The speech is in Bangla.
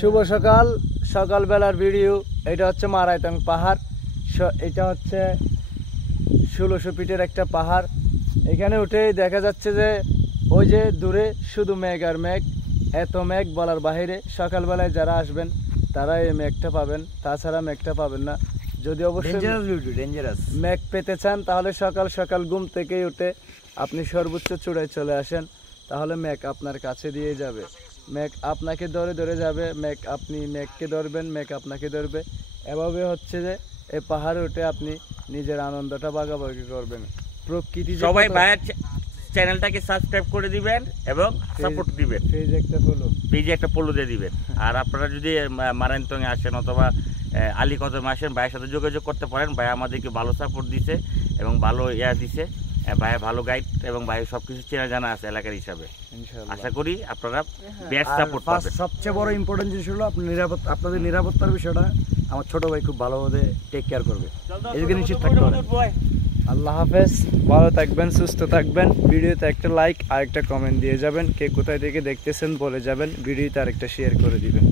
শুভ সকাল, সকালবেলার ভিডিও। এটা হচ্ছে মারাইতাং পাহাড়। এটা হচ্ছে 1600 ফিটের একটা পাহাড়। এখানে উঠেই দেখা যাচ্ছে যে ওই যে দূরে শুধু মেঘ আর মেঘ, এত মেঘ বলার বাহিরে। সকালবেলায় যারা আসবেন তারা এই মেঘটা পাবেন, তাছাড়া মেঘটা পাবেন না। যদি অবশ্যই মেঘ পেতে চান তাহলে সকাল সকাল ঘুম থেকেই উঠে আপনি সর্বোচ্চ চূড়ায় চলে আসেন, তাহলে মেঘ আপনার কাছে দিয়ে যাবে। মেঘ আপনাকে ধরে ধরে যাবে, আপনি মেঘকে ধরবেন, মেঘ আপনাকে ধরবে। এভাবে হচ্ছে যে এই পাহাড়ে উঠে আপনি নিজের আনন্দটা ভাগাভাগি করবেন। প্রকৃতি সবাই ভাইয়ের চ্যানেলটাকে সাবস্ক্রাইব করে দিবেন এবং সাপোর্ট দিবেন। পেজে একটা ফলো দিয়ে দিবেন। আর আপনারা যদি মারাইতাং আসেন অথবা আলীকদমে আসেন, ভাইয়ের সাথে যোগাযোগ করতে পারেন। ভাই আমাদেরকে ভালো সাপোর্ট দিছে এবং ভালো দিছে। ভাই ভালো গাইড এবং ভাই সবকিছু চেনা জানা আছে এলাকার হিসাবে। আশা করি আপনারা বেস্ট সাপোর্ট পাবেন। সবচেয়ে বড় ইম্পর্টেন্ট জিনিস হলো আপনাদের নিরাপত্তার বিষয়টা আমার ছোট ভাই খুব ভালোভাবে টেক কেয়ার করবে। এদিকে নিশ্চিত থাকতে পারেন। আল্লাহ হাফেজ, ভালো থাকবেন, সুস্থ থাকবেন। ভিডিওতে একটা লাইক আর একটা কমেন্ট দিয়ে যাবেন। কে কোথায় থেকে দেখতেছেন বলে যাবেন। ভিডিওতে আরেকটা শেয়ার করে দিবেন।